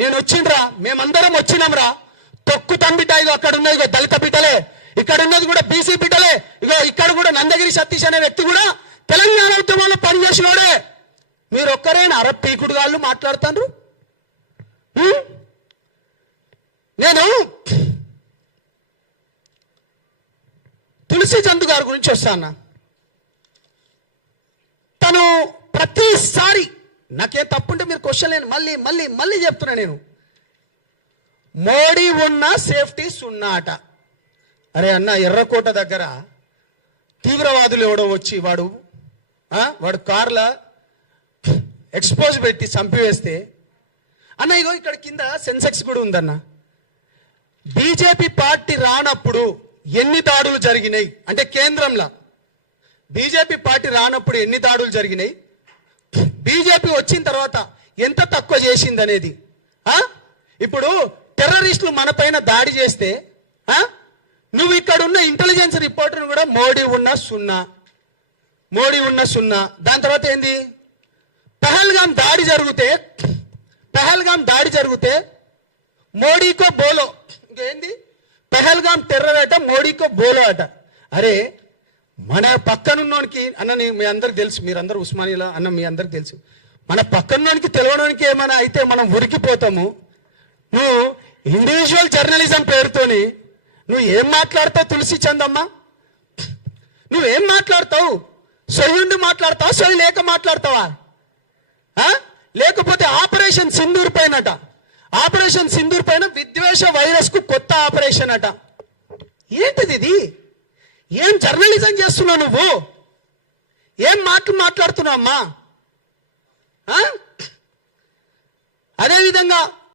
నేను వచ్చిండ్రా, మేమందరం వచ్చినాంరా. తొక్కుతాం బిడ్డ, ఇగో అక్కడ ఉన్నది ఇగో దళిత బిడ్డలే, ఇక్కడ ఉన్నది కూడా బీసీ బిడ్డలే, ఇగో ఇక్కడ కూడా నందగిరి సతీష్ అనే వ్యక్తి కూడా తెలంగాణ ఉద్యమంలో పనిచేసినోడే. మీరు ఒక్కరేనా అరబ్ పీకుడు గాళ్ళు మాట్లాడుతాండ్రు? నేను తులసి చంద్ గారి గురించి వస్తాను. తను ప్రతిసారి నాకేం తప్పుంటే మీరు క్వశ్చన్ లేని మళ్ళీ మళ్ళీ మళ్ళీ చెప్తున్నా, నేను మోడీ ఉన్న సేఫ్టీ సున్నా అట. అరే అన్న, ఎర్రకోట దగ్గర తీవ్రవాదులు ఎవడో వచ్చి వాడు కార్ల ఎక్స్పోజ్ పెట్టి చంపివేస్తే, అన్న ఇగో ఇక్కడ కింద సెన్సెక్స్ కూడా ఉందన్న. బీజేపీ పార్టీ రానప్పుడు ఎన్ని దాడులు జరిగినాయి అంటే కేంద్రంలో బీజేపీ పార్టీ రానప్పుడు ఎన్ని దాడులు జరిగినాయి, బీజేపీ వచ్చిన తర్వాత ఎంత తక్కువ చేసింది అనేది. ఇప్పుడు టెర్రరిస్టులు మన పైన దాడి చేస్తే నువ్వు ఇక్కడ ఉన్న ఇంటెలిజెన్స్ రిపోర్టర్ కూడా మోడీ ఉన్న సున్నా, మోడీ ఉన్న సున్నా. దాని తర్వాత ఏంది, పహల్గాం దాడి జరిగితే మోడీకో బోలో, ఇంకేంది పహల్గాం టెర్రర్ అట, మోడీకో బోలో అట. అరే మన పక్కనున్నోనికి అన్న, మీ అందరికి తెలుసు, మీరందరూ ఉస్మానియాలో అన్న మీ అందరికి తెలుసు, మన పక్కనున్నోనికి తెలియడానికి ఏమైనా అయితే మనం ఉరికిపోతాము. నువ్వు ఇండివిజువల్ జర్నలిజం పేరుతోని నువ్వు ఏం మాట్లాడతావు తులసి చందమ్మ? నువ్వేం మాట్లాడతావు? సొయ్యుండి మాట్లాడతావా, సొయ్యి లేక మాట్లాడతావా? లేకపోతే ఆపరేషన్ సింధూర్ పైనట, ఆపరేషన్ సింధూర్ పైన విద్వేష వైరస్ కు కొత్త ఆపరేషన్ అట. ఏంటిది ఇది? ఏం జర్నలిజం చేస్తున్నావు నువ్వు? ఏం మాట్లాడుతున్నావు అమ్మా? అదేవిధంగా